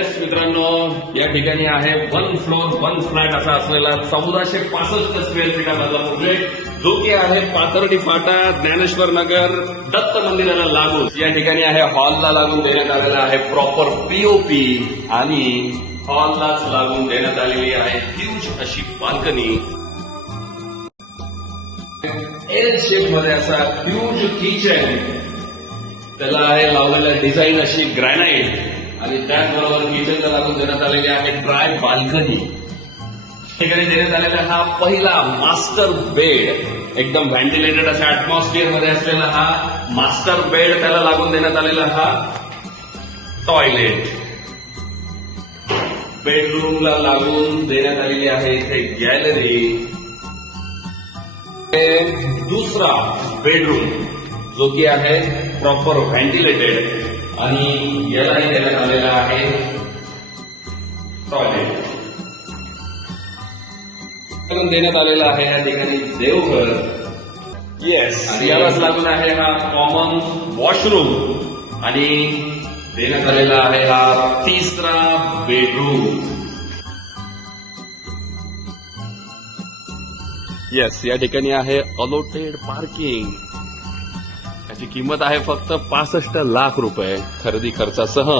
Yes मित्रांनो, या ठिकाणी आहे 1 फ्लोर 1 फ्लॅट असा असलेला 1465 स्क्वेअर फीटामधला प्रोजेक्ट, जो की आहे पाथर्डी फाटा, ज्ञानेश्वर नगर, दत्त मंदिराला लागून. या ठिकाणी आहे हॉलला लागून देण्यात आलेला आहे प्रॉपर पीओपी आणि हॉललाच लागून देण्यात आलेली आहे ह्यूज अशी बाल्कनी. एल शेप मध्ये असा ह्यूज किचन, त्याला आहे लावलेला डिझाईन अशी ग्रॅनाइट आणि त्याचबरोबर किचनला लागून देण्यात आलेली आहे ड्राय बाल्कनी. ठिकाणी देण्यात आलेला हा पहिला मास्टर बेड, एकदम व्हेंटिलेटेड अशा ऍटमॉस्फिअर मध्ये असलेला हा मास्टर बेड, त्याला लागून देण्यात आलेला हा टॉयलेट. बेडरूमला लागून देण्यात आलेली आहे इथे गॅलरी. दुसरा बेडरूम जो की आहे प्रॉपर व्हेंटिलेटेड आणि यालाही देण्यात आलेला आहे टॉयलेट. देण्यात आलेला आहे या ठिकाणी देवघर. येस, आणि यालाच लागून आहे हा कॉमन वॉशरूम आणि देण्यात आलेला आहे हा तिसरा बेडरूम. येस, या ठिकाणी आहे अलॉटेड पार्किंग. याची किंमत आहे फक्त 65 लाख रुपये खरेदी खर्चासह.